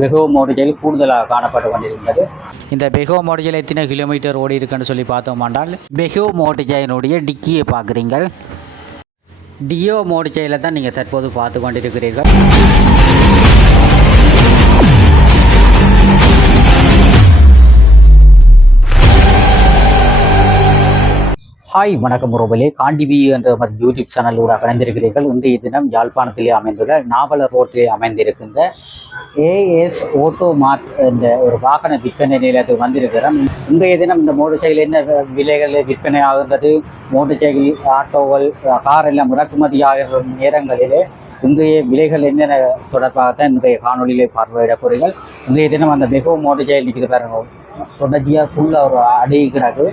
பெகோ மோட்டர்சைக்கிள் கூடுதலாக காணப்பட்டு கொண்டிருக்கிறது. இந்த பெகோ மோட்டர்சைக்கிள் எத்தனை கிலோமீட்டர் ஓடி இருக்குன்னு சொல்லி பார்த்தோம்னால், பெகோ மோட்டர்சைக்கிளுடைய டிக்கியை பார்க்குறீங்க. டியோ மோட்டர்சைக்கிளை தான் நீங்கள் தற்போது பார்த்து கொண்டிருக்கிறீர்கள். ஹாய், வணக்கம் உறவுகளே. காண்டிவி என்ற யூடியூப் சேனல் ஊடாக இணைந்திருக்கிறீர்கள். இன்றைய தினம் யாழ்ப்பாணத்திலே அமைந்துள்ள நாவலர் ரோட்டிலே அமைந்திருக்கின்ற ஏஎஸ் ஓட்டோ மார்ட் என்ற ஒரு வாகன விற்பனை நிலையத்துக்கு வந்திருக்கிறோம். இன்றைய தினம் இந்த மோட்டர் சைக்கிள் என்ன விலைகளில் விற்பனை ஆகின்றது, மோட்டர் சைக்கிள், ஆட்டோகள், கார் எல்லாம் இறக்குமதி ஆகிற நேரங்களிலே இன்றைய விலைகள் என்னென்ன தொடர்பாகத்தான் இன்றைய காணொலியிலே பார்வையிட போறீர்கள். இன்றைய தினம் அந்த பெகோ மோட்டர் சைக்கிள் நிற்கிற பாருங்க, தொடர்ச்சியாக ஃபுல்லாக ஒரு அடி கிடக்கு.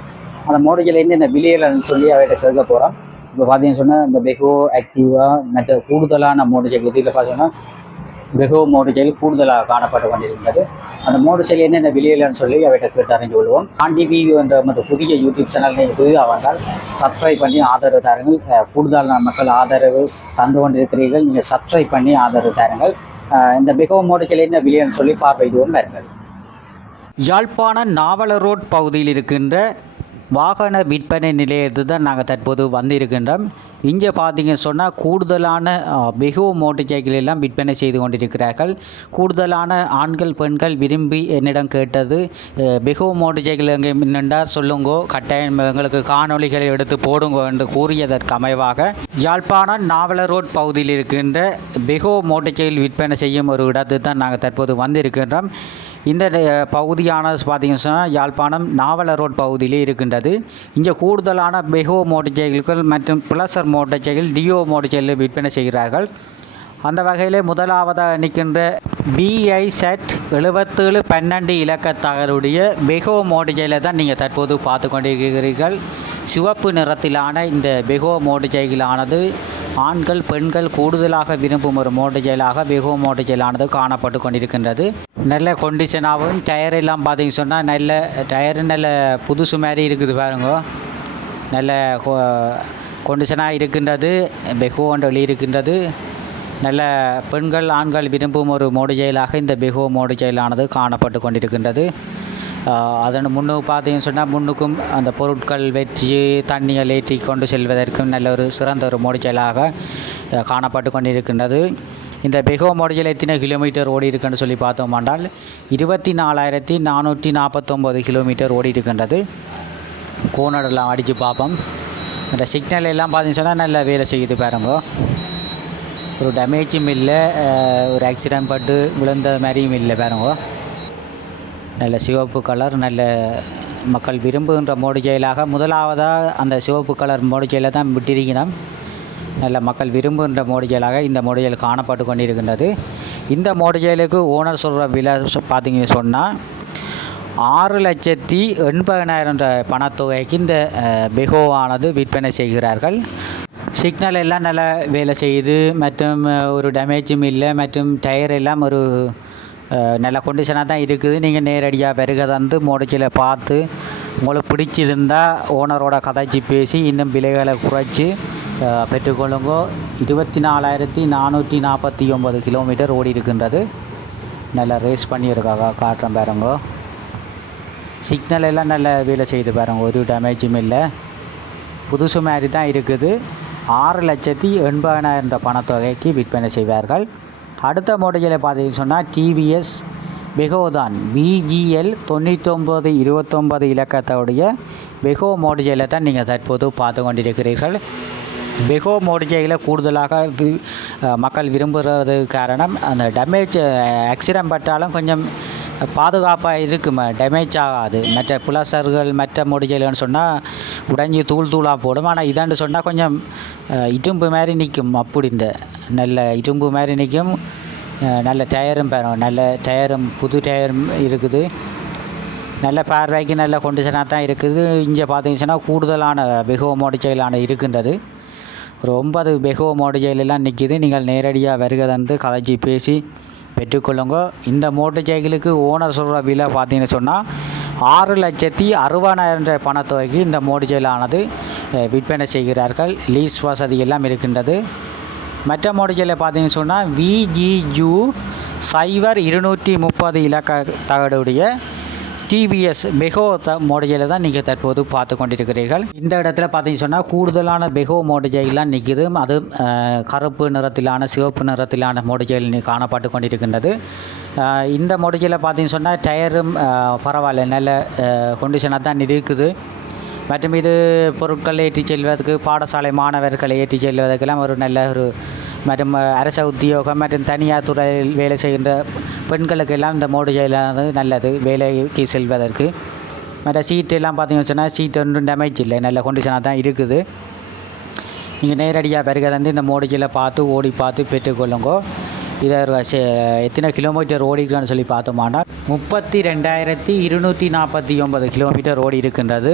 அந்த மோட்டர்சைக்கிள் என்னென்ன விலைகள்னு சொல்லி அவர்கிட்ட கேட்க போகிறோம். இப்போ பார்த்தீங்கன்னு சொன்னால் இந்த பெகோ ஆக்டிவா மற்ற கூடுதலான மோட்டர்சைக்கிள் இதில் பார்த்தீங்கன்னா பெகோ மோட்டர்சைக்கிள் கூடுதலாக காணப்பட்டு கொண்டிருக்கிறது. அந்த மோட்டர்சைக்கிள் என்னென்ன விலைகள்னு சொல்லி அவர்கிட்ட கேட்டு அறிஞ்சு கொள்வோம். காண்டிவி என்ற மற்ற புதிய யூடியூப் சேனல் நீங்கள் புதிதாக வந்தால் சப்ஸ்கிரைப் பண்ணி ஆதரவு தாருங்கள். கூடுதலான மக்கள் ஆதரவு தந்து கொண்டிருக்கிறீர்கள். நீங்கள் சப்ஸ்கிரைப் பண்ணி ஆதரவு தாருங்கள். இந்த பெகோ மோட்டர்சைக்கிள் என்ன விலைன்னு சொல்லி பார்வையிடுவோம் பாருங்கள். யாழ்ப்பாணம் நாவலர் ரோட் பகுதியில் இருக்கின்ற வாகன விற்பனை நிலையத்தில் தான் நாங்கள் தற்போது வந்திருக்கின்றோம். இங்கே பார்த்தீங்க சொன்னால் கூடுதலான பெகோ மோட்டர் சைக்கிள் எல்லாம் விற்பனை செய்து கொண்டிருக்கிறார்கள். கூடுதலான ஆண்கள் பெண்கள் விரும்பி என்னிடம் கேட்டது, பெகோ மோட்டர் சைக்கிள் எங்கே முன்னண்டா சொல்லுங்கோ, கட்டாயம் எங்களுக்கு காணொலிகளை எடுத்து போடுங்கோ என்று கூறியதற்கு அமைவாக யாழ்ப்பாணம் நாவலர் ரோட் பகுதியில் இருக்கின்ற பெகோ மோட்டர் சைக்கிள் விற்பனை செய்யும் ஒரு இடத்தில் தான் நாங்கள் தற்போது வந்திருக்கின்றோம். இந்த பகுதியான பார்த்தீங்கன்னு சொன்னால் யாழ்ப்பாணம் நாவலர் ரோட் பகுதியிலே இருக்கின்றது. இங்கே கூடுதலான பெகோ மோட்டர் சைக்கிள்கள் மற்றும் Pleasure motorcycle, Dio motorcycle விற்பனை செய்கிறார்கள். அந்த வகையிலே முதலாவதாக நிற்கின்ற BIZ 7712 இலக்கத்தகருடைய பெகோ மோட்டர் சைக்கிளை தான் நீங்கள் தற்போது பார்த்து கொண்டிருக்கிறீர்கள். சிவப்பு நிறத்திலான இந்த பெகோ மோட்டர் சைக்கிளானது ஆண்கள் பெண்கள் கூடுதலாக விரும்பும் ஒரு மோட்டர் சைக்கிளாக பெகோ மோட்டர் சைக்கிளானது காணப்பட்டு கொண்டிருக்கின்றது. நல்ல கொண்டிஷனாகவும் டயர் எல்லாம் பார்த்தீங்க சொன்னால் நல்ல டயரு நல்ல புதுசு மாதிரி இருக்குது பாருங்க. நல்ல கொண்டிஷனாக இருக்கின்றது. பெகோ ஒன்று இருக்கின்றது. நல்ல பெண்கள் ஆண்கள் விரும்பும் ஒரு மோட்டர் சைக்கிளாக இந்த பெகோ மோட்டர் சைக்கிளானது காணப்பட்டு கொண்டிருக்கின்றது. அதன் முன்னுக்கு பார்த்தீங்கன்னு சொன்னால் முன்னுக்கும் அந்த பொருட்கள் வெற்றி தண்ணிகள் ஏற்றி கொண்டு செல்வதற்கும் நல்ல ஒரு சிறந்த ஒரு மோட்டர் சைக்கிளாக காணப்பட்டு கொண்டிருக்கின்றது. இந்த பெகோ மோட்டர் சைக்கிள் எத்தனை கிலோமீட்டர் ஓடி இருக்குன்னு சொல்லி பார்த்தோம்னால் 24,449 கிலோமீட்டர் ஓடி இருக்கின்றது. கோனடெல்லாம் அடித்து பார்ப்போம். இந்த சிக்னல் எல்லாம் பார்த்தீங்கன்னு சொன்னால் நல்ல வேலை செய்யுது பாருங்க. ஒரு டேமேஜும் இல்லை, ஒரு ஆக்சிடென்ட் பட்டு விழுந்த மாதிரியும் இல்லை பாருங்க. நல்ல சிவப்பு கலர், நல்ல மக்கள் விரும்புகின்ற மோட்டர் சைக்கிளாக முதலாவதாக அந்த சிவப்பு கலர் மோட்டர் சைக்கிளை தான் விட்டிருக்கணும். நல்ல மக்கள் விரும்புகின்ற மோட்டர் சைக்கிளாக இந்த மோட்டர் சைக்கிள் காணப்பட்டு கொண்டிருக்கின்றது. இந்த மோட்டர் சைக்கிளுக்கு ஓனர் சொல்கிற விலை பார்த்தீங்கன்னு சொன்னால் 6,80,000 பணத்தொகைக்கு இந்த பெகோவானது விற்பனை செய்கிறார்கள். சிக்னல் எல்லாம் நல்லா வேலை செய்யுது மற்றும் ஒரு டேமேஜும் இல்லை மற்றும் டயர் எல்லாம் ஒரு நல்ல கொண்டிஷனாக தான் இருக்குது. நீங்கள் நேரடியாக வருகை தந்து மோட்டர் சைக்கிளை பார்த்து உங்களுக்கு பிடிச்சிருந்தால் ஓனரோட கதைச்சி பேசி இன்னும் விலைகளை குறைச்சி பெற்றுக்கொள்ளுங்கோ. 24,449 கிலோமீட்டர் ஓடி இருக்கின்றது. நல்லா ரேஸ் பண்ணியிருக்காங்க, காட்டுறேன் பாருங்கோ. சிக்னல் எல்லாம் நல்ல வேலை செய்து பாருங்க, ஒரு டேமேஜும் இல்லை, புதுசு மாதிரி தான் இருக்குது. 6,80,000 பணத்தொகைக்கு விற்பனை செய்வார்கள். அடுத்த மோட்டர்சைக்கிளை பார்த்தீங்கன்னு சொன்னால் TVS பெகோ தான். BGL 9929 இலக்கத்தோடைய பெகோ மோட்டர் சைக்கிளை தான் நீங்கள் தற்போது பார்த்து கொண்டிருக்கிறீர்கள். பெகோ மோட்டர் சைக்கிளை கூடுதலாக மக்கள் விரும்புகிறது காரணம் அந்த டேமேஜ் ஆக்சிடென்ட் பட்டாலும் கொஞ்சம் பாதுகாப்பாக இருக்குமா, டேமேஜ் ஆகாது. மற்ற புலசர்கள் மற்ற மோட்டர் சைக்கிள்னு சொன்னால் உடைஞ்சி தூளாக போடும். ஆனால் இதாண்டு சொன்னால் கொஞ்சம் இரும்பு மாதிரி நிற்கும். அப்படி இந்த நல்ல இரும்பு மாதிரி நிற்கும். நல்ல டயரும் பாருங்க, நல்ல டயரும் புது டயரும் இருக்குது. நல்ல பார்வைக்கு நல்ல கொண்டிஷனாக தான் இருக்குது. இங்கே பார்த்தீங்கன்னா கூடுதலான பெகோ மோட்டர் சைக்கிளான இருக்கின்றது. ஒரு 9 பெகோ மோட்டர் சைக்கிளெல்லாம் நிற்கிது. நீங்கள் நேரடியாக வருகை தந்து கதைச்சி பேசி பெற்றுக்கொள்ளுங்க. இந்த மோட்டர் சைக்கிளுக்கு ஓனர் சொல்கிற விலை பார்த்தீங்கன்னு சொன்னால் 6,60,000 பணத்தொகைக்கு இந்த மோட்டர் சைக்கிளானது விற்பனை செய்கிறார்கள். லீஸ் வசதி எல்லாம் இருக்கின்றது. மற்ற மோட்டர் சைக்கிளை பார்த்தீங்கன்னு சொன்னால் VGU 0230 இலக்க தகடுடைய டிவிஎஸ் பெகோ மோடஜையில் தான் நீங்கள் தற்போது பார்த்து கொண்டிருக்கிறீர்கள். இந்த இடத்துல பார்த்தீங்கன்னு சொன்னால் கூடுதலான பெகோ மோடஜைலாம் நிற்குது. அது கருப்பு நிறத்திலான சிவப்பு நிறத்திலான மோடஜைல் காணப்பட்டு கொண்டிருக்கின்றது. இந்த மோடஜையில் பார்த்தீங்கன்னு சொன்னால் டயரும் பரவாயில்ல, நல்ல கண்டிஷனாக தான் இருக்குது. மற்றும் இது பொருட்கள் ஏற்றி செல்வதற்கு, பாடசாலை மாணவர்களை ஏற்றி செல்வதற்கெல்லாம் ஒரு நல்ல ஒரு, மற்றும் அரச உத்தியோகம் மற்றும் தனியார் துறையில் வேலை செய்கின்ற பெண்களுக்கெல்லாம் இந்த மோடஜைலானது நல்லது வேலைக்கு செல்வதற்கு. மற்ற சீட்டு எல்லாம் பார்த்தீங்கன்னு சொன்னால் சீட் ஒன்றும் டேமேஜ் இல்லை, நல்ல கண்டிஷனாக தான் இருக்குது. நீங்கள் நேரடியாக பிறகு வந்து இந்த மோடஜையில் பார்த்து ஓடி பார்த்து பெற்றுக்கொள்ளுங்கோ. இதை எத்தனை கிலோமீட்டர் ஓடிக்கலான்னு சொல்லி பார்த்தோம்னா 32,249 கிலோமீட்டர் ஓடி இருக்கின்றது.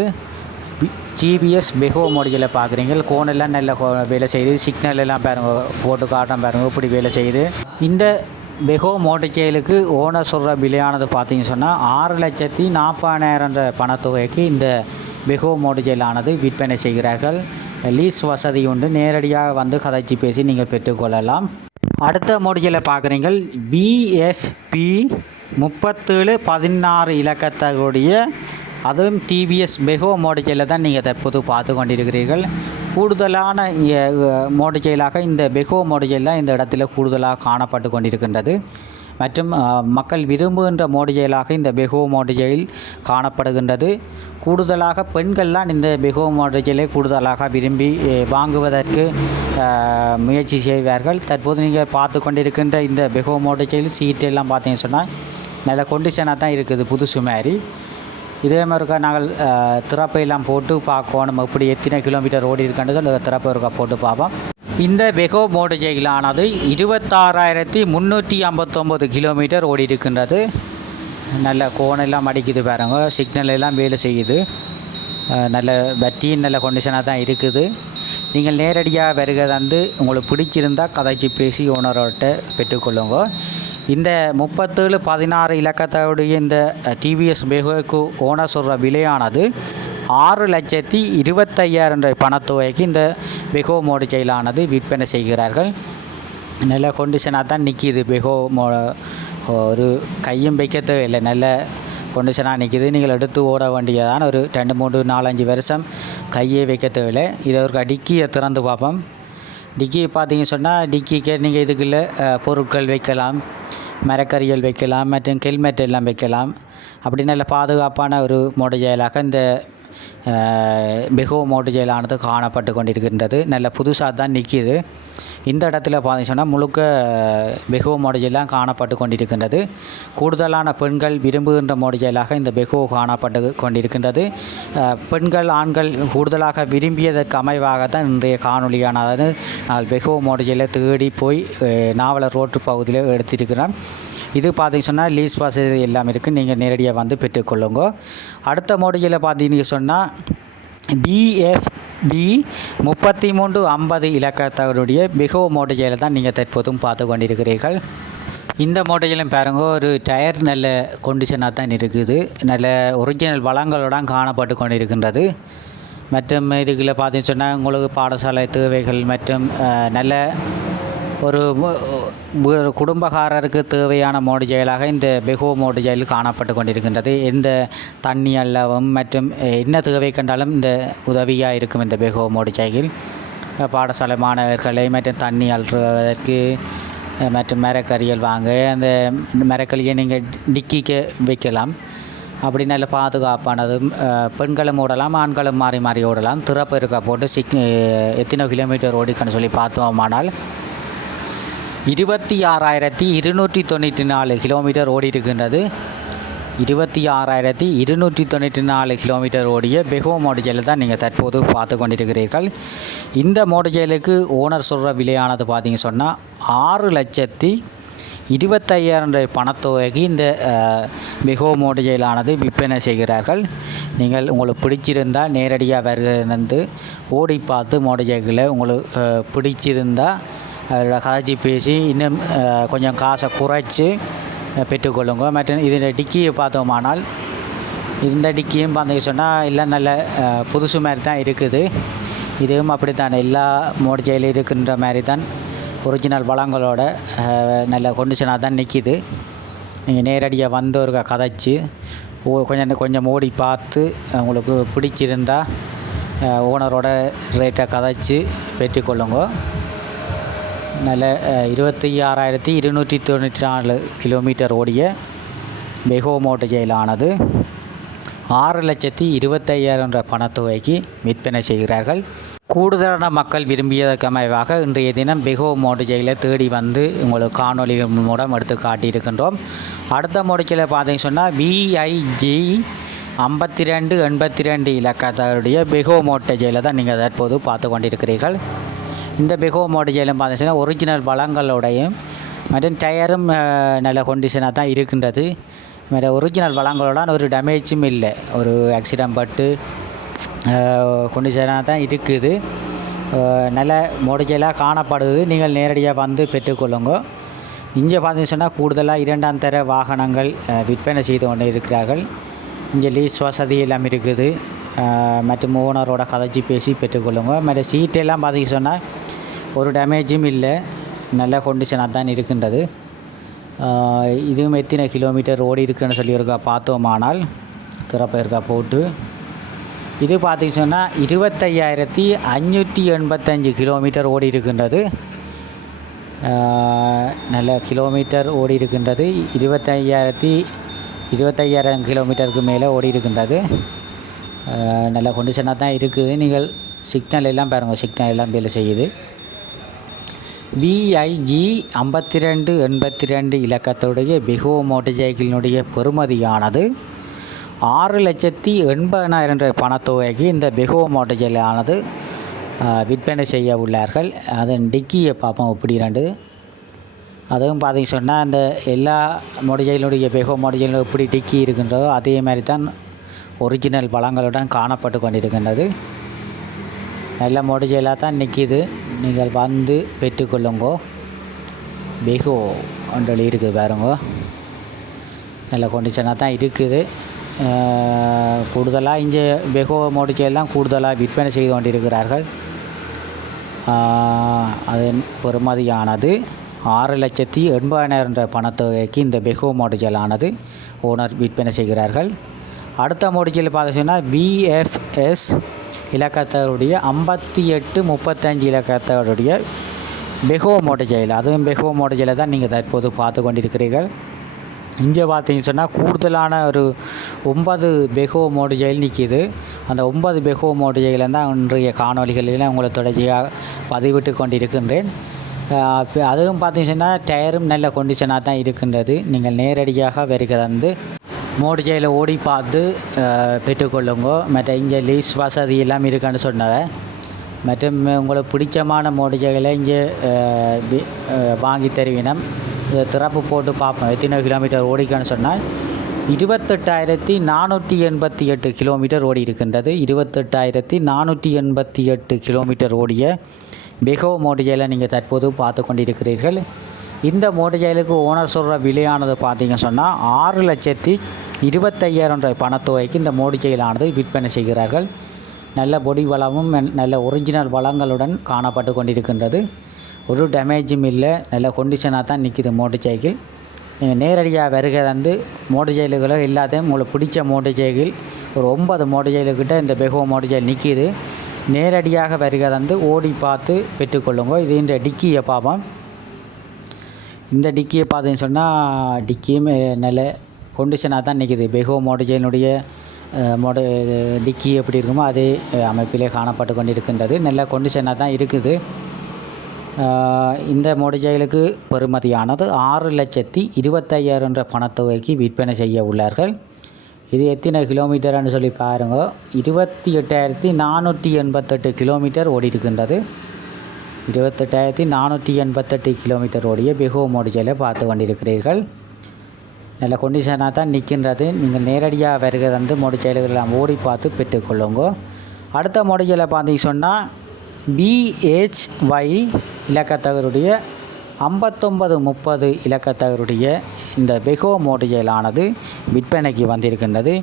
டிவிஎஸ் பெகோ மோடஜையில் பார்க்குறீங்க. கோனெல்லாம் நல்ல வேலை செய்யுது, சிக்னல் எல்லாம் பாருங்க, போட்டு காட்டம் பாருங்க இப்படி வேலை செய்யுது. இந்த பெகோ மோடஜைலுக்கு ஓனர் சொல்கிற விலையானது பார்த்தீங்கன்னு சொன்னால் 6,40,000 பணத்தொகைக்கு இந்த பெகோ மோடஜைலானது விற்பனை செய்கிறார்கள். லீஸ் வசதி உண்டு, நேரடியாக வந்து கதைச்சி பேசி நீங்கள் பெற்றுக்கொள்ளலாம். அடுத்த மோடஜையில் பார்க்குறீங்க BFP 3716 இலக்கத்தோடைய, அதுவும் டிவிஎஸ் பெகோ மோடஜையில் தான் நீங்கள் தற்போது பார்த்து கொண்டிருக்கிறீர்கள். கூடுதலான மோடஜைலாக இந்த பெகோ மோடஜைல் தான் இந்த இடத்துல கூடுதலாக காணப்பட்டு கொண்டிருக்கின்றது. மற்றும் மக்கள் விரும்புகின்ற மோடஜைலாக இந்த பெகோ மோடஜைல் காணப்படுகின்றது. கூடுதலாக பெண்கள் தான் இந்த பெகோ மோடஜைலை கூடுதலாக விரும்பி வாங்குவதற்கு முயற்சி செய்வார்கள். தற்போது நீங்கள் பார்த்து கொண்டிருக்கின்ற இந்த பெகோ மோடஜைல் சீட்டெல்லாம் பார்த்தீங்கன்னு சொன்னால் நல்ல கண்டிஷனாக தான் இருக்குது, புதுசு மாதிரி. இதே மாதிரிக்கா நாங்கள் திறப்பையெல்லாம் போட்டு பார்க்கணும், எப்படி எத்தனை கிலோமீட்டர் ஓடி இருக்கின்றது திறப்பை இருக்கா போட்டு பார்ப்போம். இந்த பெகோ மோடஜைலானது 26,359 கிலோமீட்டர் ஓடி இருக்கின்றது. நல்ல கோனெல்லாம் அடிக்குது பாருங்க, சிக்னல் எல்லாம் வேலை செய்யுது. நல்ல பேட்டரியும் நல்ல கண்டிஷனாக தான் இருக்குது. நீங்கள் நேரடியாக வருகை வந்து உங்களுக்கு பிடிச்சிருந்தால் கதைச்சி பேசி ஓனரோட்ட பெற்றுக்கொள்ளுங்க. இந்த 3716 இலக்கத்தோடைய இந்த டிவிஎஸ் பெகோக்கு ஓனர் சொல்கிற விலையானது 6,25,000 பணத்தொகைக்கு இந்த பெகோ மோடஜைலானது விற்பனை செய்கிறார்கள். நல்ல கண்டிஷனாக தான் நிற்கிது. பெகோ ஒரு கையும் வைக்க தேவையில்லை, நல்ல கண்டிஷனாக நிற்கிது. நீங்கள் எடுத்து ஓட வேண்டியதான ஒரு 2, 3, 4, 5 வருஷம் கையே வைக்க தேவையில்லை. இதை ஒரு டிக்கியை திறந்து பார்ப்போம். டிக்கி பார்த்தீங்கன்னு சொன்னால் டிக்கிக்கு நீங்கள் இதுக்குள்ள பொருட்கள் வைக்கலாம், மரக்கறிகள் வைக்கலாம், மற்றும் ஹெல்மெட் எல்லாம் வைக்கலாம். அப்படி நல்ல பாதுகாப்பான ஒரு மோடஜைலாக இந்த பெகோ மோடஜைலானது காணப்பட்டு கொண்டிருக்கின்றது. நல்ல புதுசாக தான் நிற்கிது. இந்த இடத்துல பார்த்தீங்கன்னு சொன்னால் முழுக்க பெகோ மோடஜைலாம் காணப்பட்டு கொண்டிருக்கின்றது. கூடுதலான பெண்கள் விரும்புகின்ற மோடஜைலாக இந்த பெகோ காணப்பட்டு கொண்டிருக்கின்றது. பெண்கள் ஆண்கள் கூடுதலாக விரும்பியதற்கு அமைவாகத்தான் இன்றைய காணொலியானது நாங்கள் பெகோ மோடஜைலை தேடி போய் நாவலர் ரோட்டு பகுதியில் எடுத்திருக்கிறோம். இது பார்த்தீங்கன்னு சொன்னால் லீஸ் வசதி எல்லாம் இருக்குது, நீங்கள் நேரடியாக வந்து பெற்றுக்கொள்ளுங்க. அடுத்த மோடஜையில் பார்த்தீங்கன்னு சொன்னால் BFB 3350 இலக்கத்தவருடைய பெகோ மோடஜையில் தான் நீங்கள் தற்போதும் பார்த்து கொண்டிருக்கிறீர்கள். இந்த மோடஜையிலும் பாருங்க, ஒரு டயர் நல்ல கண்டிஷனாக தான் இருக்குது, நல்ல ஒரிஜினல் வளங்களுடன் காணப்பட்டு கொண்டிருக்கின்றது. மற்றும் இதுக்குள்ளே பார்த்தீங்கன்னு சொன்னால் உங்களுக்கு பாடசாலை தேவைகள் மற்றும் நல்ல ஒரு குடும்பக்காரருக்கு தேவையான மோடஜைலாக இந்த பெகோ மோடஜைல் காணப்பட்டு கொண்டிருக்கின்றது. எந்த தண்ணி அல்லவும் மற்றும் என்ன தேவை கண்டாலும் இந்த உதவியாக இருக்கும் இந்த பெகோ மோடஜைல். பாடசாலை மாணவர்களை மற்றும் தண்ணி அள்ளுவதற்கு மற்றும் மரக்கறிகள் வாங்க, அந்த மரக்கறியை நீங்கள் டிக்கிக்கு வைக்கலாம். அப்படி நல்ல பாதுகாப்பானதும், பெண்களும் ஓடலாம், ஆண்களும் மாறி மாறி ஓடலாம். திறப்பு இருக்கா போட்டு எத்தனை கிலோமீட்டர் ஓடிக்கன்னு சொல்லி பார்த்தோமானால் 26,294 கிலோமீட்டர் ஓடி இருக்கின்றது. 26,294 கிலோமீட்டர் ஓடிய பெகோ மோடஜைல் தான் நீங்கள் தற்போது பார்த்து கொண்டிருக்கிறீர்கள். இந்த மோடஜைலுக்கு ஓனர் சொல்கிற விலையானது பார்த்தீங்க சொன்னால் 6,25,000 பணத்தொகைக்கு இந்த பெகோ மோடஜைலானது விற்பனை செய்கிறார்கள். நீங்கள் உங்களுக்கு பிடிச்சிருந்தால் நேரடியாக வருகிறது ஓடி பார்த்து மோடஜைகளை உங்களுக்கு பிடிச்சிருந்தால் அதில் கதைச்சி பேசி இன்னும் கொஞ்சம் காசை குறைச்சி பெற்றுக்கொள்ளுங்க. மற்றும் இதில் டிக்கியை பார்த்தோமானால் இந்த டிக்கியும் பார்த்தீங்க சொன்னால் எல்லாம் நல்ல புதுசு மாதிரி தான் இருக்குது. இதுவும் அப்படித்தான் எல்லா மோடஜையில் இருக்கின்ற மாதிரி தான் ஒரிஜினல் வளங்களோட நல்ல கொண்டிஷனாக தான் நிற்கிது. நீங்கள் நேரடியாக வந்து ஒரு கதைச்சி கொஞ்சம் ஓடி பார்த்து உங்களுக்கு பிடிச்சிருந்தா ஓனரோட ரேட்டை கதைச்சி பெற்றுக்கொள்ளுங்க. நல்ல 26,294 கிலோமீட்டர் ஓடிய பெகோ மோட்டார் ஜெயிலானது 6,25,000 என்ற பணத்தொகைக்கு விற்பனை செய்கிறார்கள். கூடுதலான மக்கள் விரும்பியதற்கு அமைவாக இன்றைய தினம் பெகோ மோட்டார் ஜெயிலை தேடி வந்து உங்களுக்கு காணொலி மூலம் எடுத்து காட்டியிருக்கின்றோம். அடுத்த மோட்டார் பார்த்தீங்கன்னு சொன்னால் VIG 5282 இலக்கத்தருடைய பெகோ மோட்டார் ஜெயிலை தான் நீங்கள் தற்போது பார்த்து கொண்டிருக்கிறீர்கள். இந்த பெகோ மோட்டார் ஜெயிலும் பார்த்தீங்கன்னா ஒரிஜினல் வளங்களோடையும் மற்றும் டயரும் நல்ல கொண்டிஷனாக தான் இருக்கின்றது. வேறு ஒரிஜினல் வளங்களோட ஒரு டேமேஜும் இல்லை, ஒரு ஆக்சிடென்ட் பட்டு கொண்டிஷனாக தான் இருக்குது. நல்ல மோட்டார் ஜெயிலாக காணப்படுது. நீங்கள் நேரடியாக வந்து பெற்றுக்கொள்ளுங்க. இங்கே பார்த்தீங்கன்னு சொன்னால் கூடுதலாக 2ஆம் தர வாகனங்கள் விற்பனை செய்து கொண்டு இருக்கிறார்கள். இங்கே லீஸ் வசதி எல்லாம் இருக்குது. மற்றும் ஓனரோட கதைச்சி பேசி பெற்றுக்கொள்ளுங்க. மற்ற சீட்டெல்லாம் பார்த்தீங்கன்னு சொன்னால் ஒரு டேமேஜும் இல்லை, நல்ல கொண்டிஷனாக தான் இருக்கின்றது. இதுவும் எத்தனை கிலோமீட்டர் ஓடி இருக்குன்னு சொல்லியிருக்கா பார்த்தோமானால் திறப்ப இருக்கா போட்டு இது பார்த்திங்கன்னு சொன்னால் 25,585 கிலோமீட்டர் ஓடி இருக்கின்றது. நல்ல கிலோமீட்டர் ஓடி இருக்கின்றது. 25,000 கிலோமீட்டருக்கு மேலே ஓடி இருக்கின்றது. நல்ல கொண்டிஷனாக தான் இருக்குது. நீங்கள் சிக்னல் எல்லாம் பாருங்கள், சிக்னல் எல்லாம் வேலை செய்யுது. VIG 5282 இலக்கத்துடைய பெகோ மோட்டார் சைக்கிளினுடைய பெறுமதியானது 6,80,000 என்ற பணத்தொகைக்கு இந்த பெகோ மோட்டார் சைக்கிளானது விற்பனை செய்ய உள்ளார்கள். அதன் டிக்கியை பார்ப்போம் எப்படி ரெண்டு. அதுவும் பார்த்திங்க சொன்னால் அந்த எல்லா மோட்டார் சைக்கிளுடைய பெகோ மோட்டார் சைக்கிள் எப்படி டிக்கி இருக்கின்றதோ அதே மாதிரி தான் ஒரிஜினல் வளங்களுடன் காணப்பட்டு கொண்டிருக்கின்றது. நல்ல மோட்டார் சைக்கிளாக தான் நிற்கிது. நீங்கள் வந்து பெற்றுக்கொள்ளுங்கோ. பெகோ ஒன்று இருக்குது பாருங்கோ, நல்ல கொண்டிஷனாக தான் இருக்குது. கூடுதலாக இங்கே பெகோ மோட்டார் சைக்கிள் தான் கூடுதலாக விற்பனை செய்து கொண்டிருக்கிறார்கள். அதன் பெறுமதியானது 6,80,000 என்ற பணத்தொகைக்கு இந்த பெகோ மோட்டார் சைக்கிளானது ஓனர் விற்பனை செய்கிறார்கள். அடுத்த மோட்டார் சைக்கிள் பார்த்தீங்கன்னா VFS இலக்கத்தருடைய 5835 இலக்கத்தருடைய பெகோ மோட்டார் சைக்கிள். அதுவும் பெகோ மோட்டார் சைக்கிளை தான் நீங்கள் தற்போது பார்த்து கொண்டிருக்கிறீர்கள். இங்கே பார்த்தீங்கன்னு சொன்னால் கூடுதலான ஒரு 9 பெகோ மோட்டார் சைக்கிள் நிற்கிது. அந்த 9 பெகோ மோட்டார் சைக்கிளை தான் இன்றைய காணொலிகளில் உங்களை தொடர்ச்சியாக பதிவிட்டு கொண்டிருக்கின்றேன். அதுவும் பார்த்தீங்கன்னா டயரும் நல்ல கொண்டிஷனாக தான் இருக்கின்றது. நீங்கள் நேரடியாக வருகிறது மோட்டார் சைக்கிளை ஓடி பார்த்து பெற்றுக்கொள்ளுங்க. மற்ற இங்கே லீஸ் வசதி எல்லாம் இருக்குன்னு சொன்னவை மற்றும் உங்களுக்கு பிடிச்சமான மோட்டார் சைக்கிளை இங்கே வாங்கி தருவினம். திறப்பு போட்டு பார்ப்போம் எத்தனை கிலோமீட்டர் ஓடிக்கான்னு சொன்னால் 28,488 கிலோமீட்டர் ஓடி இருக்கின்றது. 28,488 கிலோமீட்டர் ஓடிய பெகோ மோட்டார் சைக்கிளை நீங்கள் தற்போது பார்த்து கொண்டிருக்கிறீர்கள். இந்த மோட்டார் சைக்கிளுக்கு ஓனர் சொல்கிற விலையானது பார்த்தீங்கன்னு சொன்னால் 6,25,000 என்ற பணத்தொகைக்கு இந்த மோட்டார் சைக்கிளானது விற்பனை செய்கிறார்கள். நல்ல பொடி வளமும் நல்ல ஒரிஜினல் வளங்களுடன் காணப்பட்டு கொண்டிருக்கின்றது. ஒரு டேமேஜும் இல்லை, நல்ல கொண்டிஷனாக தான் நிற்கிது மோட்டார் சைக்கிள். நீங்கள் நேரடியாக வருகை மோட்டார் சைக்கிள்களோ எல்லாத்தையும் உங்களுக்கு பிடிச்ச மோட்டார் சைக்கிள் ஒரு 9 மோட்டார் சைக்கிள்கிட்ட இந்த பெகோ மோட்டார் சைக்கிள் நிற்கிது. நேரடியாக வருகை ஓடி பார்த்து பெற்றுக்கொள்ளுங்க. இது இந்த டிக்கியை பார்ப்போம். இந்த டிக்கியை பார்த்தீங்கன்னு சொன்னால் டிக்கியும் நல்ல கொண்டிஷனாக தான் நிற்கிது. பெகோ மோட்டார் சைக்கிளுடைய டிக்கி எப்படி இருக்குமோ அதே அமைப்பிலே காணப்பட்டு கொண்டிருக்கின்றது. நல்ல கொண்டிஷனாக தான் இருக்குது. இந்த மோட்டார் சைக்கிளுக்கு பெறுமதியானது 6,25,000 என்ற பணத்தொகைக்கு விற்பனை செய்ய உள்ளார்கள். இது எத்தனை கிலோமீட்டர்னு சொல்லி பாருங்க. 28,488 கிலோமீட்டர் ஓடி இருக்கின்றது. 28,488 கிலோமீட்டர் ஓடிய பெகோ மோட்டார் சைக்கிளை பார்த்து கொண்டிருக்கிறீர்கள். நல்ல கொண்டிஷனாக தான் நிற்கின்றது. நீங்கள் நேரடியாக வருகை மோட்டார் சைக்கிள்கள் ஓடி பார்த்து பெற்றுக்கொள்ளுங்க. அடுத்த மோட்டார் சைக்கிளை பார்த்தீங்க சொன்னால் BHY இலக்கத்தகருடைய 5930 இலக்கத்தகருடைய இந்த பெகோ மோட்டார் சைக்கிளானது விற்பனைக்கு வந்திருக்கின்றது.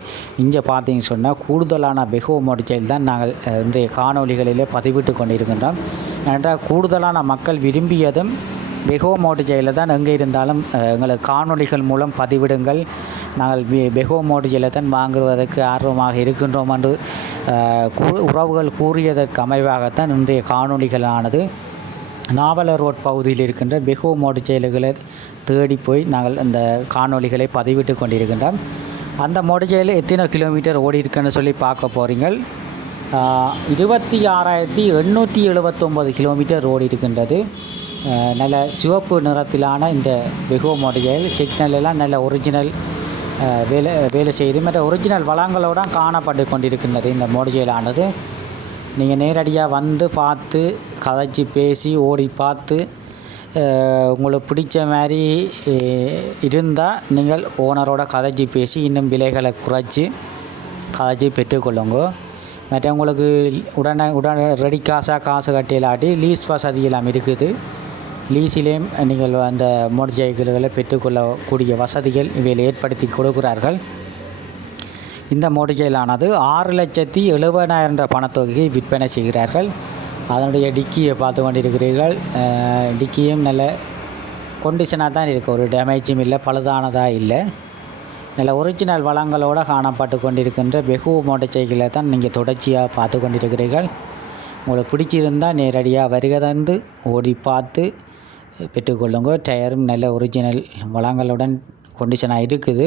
இங்கே பார்த்தீங்கன்னு சொன்னால் கூடுதலான பெகோ மோட்டார் சைக்கிள் தான் நாங்கள் இன்றைய காணொலிகளிலே பதிவிட்டு கொண்டிருக்கின்றோம். ஏனென்றால் கூடுதலான மக்கள் விரும்பியதும் பெகோ மோட்டர் ஜெயிலில் தான். எங்கே இருந்தாலும் எங்களுக்கு காணொளிகள் மூலம் பதிவிடுங்கள், நாங்கள் பெகோ மோட்டர் ஜெயிலை தான் வாங்குவதற்கு ஆர்வமாக இருக்கின்றோம் என்று உறவுகள் கூறியதற்கு அமைவாகத்தான் இன்றைய காணொளிகளானது நாவலர் ரோட் பகுதியில் இருக்கின்ற பெகோ மோட்டர் ஜெயில்களை தேடி போய் நாங்கள் அந்த காணொளிகளை பதிவிட்டு கொண்டிருக்கின்றோம். அந்த மோட்டர் ஜெயில் எத்தனை கிலோமீட்டர் ஓடி இருக்குன்னு சொல்லி பார்க்க போகிறீங்க. 26,879 கிலோமீட்டர் ஓடி இருக்கின்றது. நல்ல சிவப்பு நிறத்திலான இந்த பெகோ மோட்டர் ஜெயில் சிக்னல் எல்லாம் நல்ல ஒரிஜினல் வேலை செய்து மற்ற ஒரிஜினல் வளங்களோடு காணப்பட்டு கொண்டிருக்கின்றது. இந்த மோட்டர் ஜெயிலானது நீங்கள் நேரடியாக வந்து பார்த்து கதைச்சி பேசி ஓடி பார்த்து உங்களுக்கு பிடிச்ச மாதிரி இருந்தால் நீங்கள் ஓனரோட கதைச்சி பேசி இன்னும் விலைகளை குறைச்சி கதைச்சி பெற்றுக்கொள்ளுங்க. மற்ற உங்களுக்கு உடனே ரெடி காசு கட்டிலாட்டி லீஸ் வசதி எல்லாம் இருக்குது. லீஸிலேயும் நீங்கள் அந்த மோட்டர் சைக்கிள்களை பெற்றுக்கொள்ளக்கூடிய வசதிகள் இவையில் ஏற்படுத்தி கொடுக்கிறார்கள். இந்த மோட்டர் சைக்கிளானது 6,70,000 பணத்தொகையை விற்பனை செய்கிறார்கள். அதனுடைய டிக்கியை பார்த்து கொண்டிருக்கிறீர்கள். டிக்கியும் நல்ல கொண்டிஷனாக தான் இருக்குது, ஒரு டேமேஜும் இல்லை, பழுதானதாக இல்லை. நல்ல ஒரிஜினல் வளங்களோடு காணப்பட்டு கொண்டிருக்கின்ற பெகோ மோட்டர் சைக்கிளை தான் நீங்கள் தொடர்ச்சியாக பார்த்து கொண்டிருக்கிறீர்கள். உங்களுக்கு பிடிச்சிருந்தால் நேரடியாக வருகை தந்து ஓடி பார்த்து பெற்றுக்கொள்ளுங்க. டயரும் நல்ல ஒரிஜினல் வளங்களுடன் கொண்டிஷனாக இருக்குது.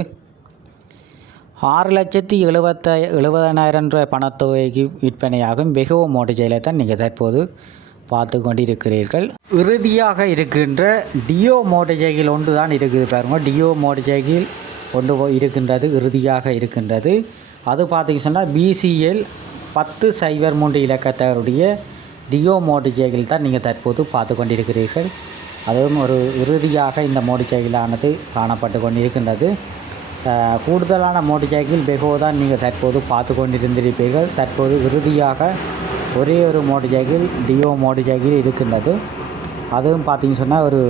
6,70,000 பணத்தொகைக்கு விற்பனையாகும் பெகோ மோட்டர் ஜெயிலை தான் நீங்கள் தற்போது பார்த்து கொண்டிருக்கிறீர்கள். இறுதியாக இருக்கின்ற டியோ மோட்டர் சைக்கிள் ஒன்று தான் இருக்குது பாருங்கள். டியோ மோட்டர் சைக்கிள் ஒன்று இருக்கின்றது, இறுதியாக இருக்கின்றது. அது பார்த்திங்க சொன்னால் BCL 1003 இலக்கத்தருடைய டியோ மோட்டர் சைக்கிள் தான் நீங்கள் தற்போது பார்த்து கொண்டிருக்கிறீர்கள். அதுவும் ஒரு இறுதியாக இந்த மோட்டர் சைக்கிளானது காணப்பட்டு கொண்டிருக்கின்றது. கூடுதலான மோட்டர் சைக்கிள் பெகோ தான் நீங்கள் தற்போது பார்த்து கொண்டிருந்திருப்பீர்கள். தற்போது இறுதியாக ஒரே ஒரு motorcycle Dio motorcycle இருக்கின்றது. அதுவும் பார்த்திங்க சொன்னால் ஒரு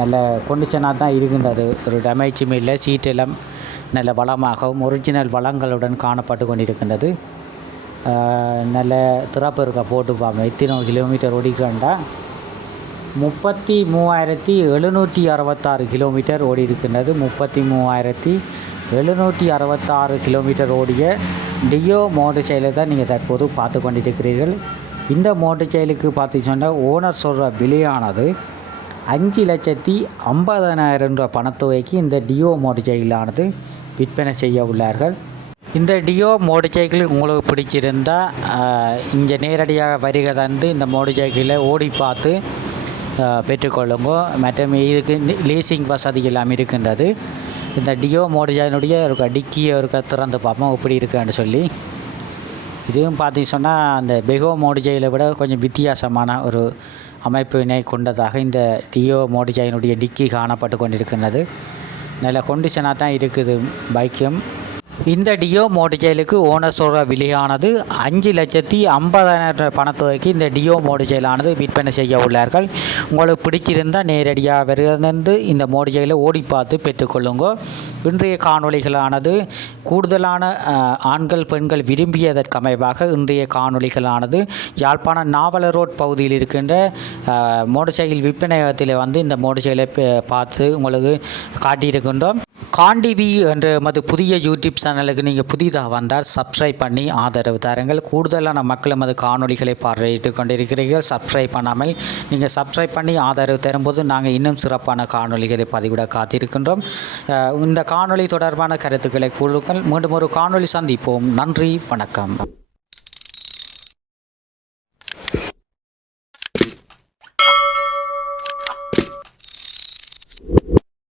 நல்ல கொண்டிஷனாக தான் இருக்கின்றது, ஒரு டேமேஜும் இல்லை. சீட்டெல்லாம் நல்ல வளமாகவும் ஒரிஜினல் வளங்களுடன் காணப்பட்டு கொண்டிருக்கின்றது. நல்ல திறப்பு இருக்க போட்டு பார்ப்போம். எத்தனை கிலோமீட்டர் ஓடிக்கண்டா 33,766 கிலோமீட்டர் ஓடி இருக்கின்றது. 33,766 கிலோமீட்டர் ஓடிய டியோ மோட்டர் சைக்கிளை தான் நீங்கள் தற்போது பார்த்து கொண்டிருக்கிறீர்கள். இந்த மோட்டர் சைக்கிளுக்கு பார்த்து சொன்னால் ஓனர் சொல்கிற விலையானது 5,50,000 பணத்தொகைக்கு இந்த டியோ மோட்டர் சைக்கிளானது விற்பனை செய்ய உள்ளார்கள். இந்த டியோ மோட்டர் சைக்கிள் உங்களுக்கு பிடிச்சிருந்தால் இங்கே நேரடியாக வருகை தந்து இந்த மோட்டர் சைக்கிளை ஓடி பார்த்து பெற்றுக்கொள்ளுங்க. மற்றும் இதுக்கு லீசிங் வசதி எல்லாம் இருக்கின்றது. இந்த டியோ மோட்டர் சைக்கிளுடைய ஒரு டிக்கியை ஒரு திறந்து பார்ப்போம் எப்படி இருக்குன்னு சொல்லி. இதுவும் பார்த்திங்க சொன்னால் அந்த பெகோ மோட்டர் சைக்கிளை விட கொஞ்சம் வித்தியாசமான ஒரு அமைப்பினை கொண்டதாக இந்த டியோ மோட்டர் சைக்கிளுடைய டிக்கி காணப்பட்டு கொண்டிருக்கின்றது. நல்ல கொண்டிஷனாக தான் இருக்குது பைக்கும். இந்த டியோ மோட்டர் சைக்கிளுக்கு ஓனர் சொல்கிற விலையானது 5,50,000 பணத்தொகைக்கு இந்த டியோ மோட்டர் சைக்கிளானது விற்பனை செய்ய உள்ளார்கள். உங்களுக்கு பிடிச்சிருந்தால் நேரடியாக வருகிறது இந்த மோட்டர் சைக்கிளை ஓடி பார்த்து பெற்றுக்கொள்ளுங்க. இன்றைய காணொளிகளானது கூடுதலான ஆண்கள் பெண்கள் விரும்பியதற்கு அமைவாக இன்றைய காணொளிகளானது யாழ்ப்பாணம் நாவலர் ரோட் பகுதியில் இருக்கின்ற மோட்டர் சைக்கிள் விற்பனையகத்தில் வந்து இந்த மோட்டர் சைக்கிளை பார்த்து உங்களுக்கு காட்டியிருக்கின்றோம். காண்டிவி என்ற மது புதிய யூடியூப் சேனலுக்கு நீங்கள் புதிதாக வந்தால் சப்ஸ்கிரைப் பண்ணி ஆதரவு தாருங்கள். கூடுதலான மக்கள் மது காணொளிகளை பார்வையிட்டு கொண்டிருக்கிறீர்கள். சப்ஸ்கிரைப் பண்ணாமல் நீங்கள் சப்ஸ்கிரைப் பண்ணி ஆதரவு தரும்போது நாங்கள் இன்னும் சிறப்பான காணொளிகளை பதிவிட காத்திருக்கின்றோம். இந்த காணொளி தொடர்பான கருத்துக்களை கூறுங்கள். மீண்டும் ஒரு காணொளி சந்திப்போம். நன்றி, வணக்கம்.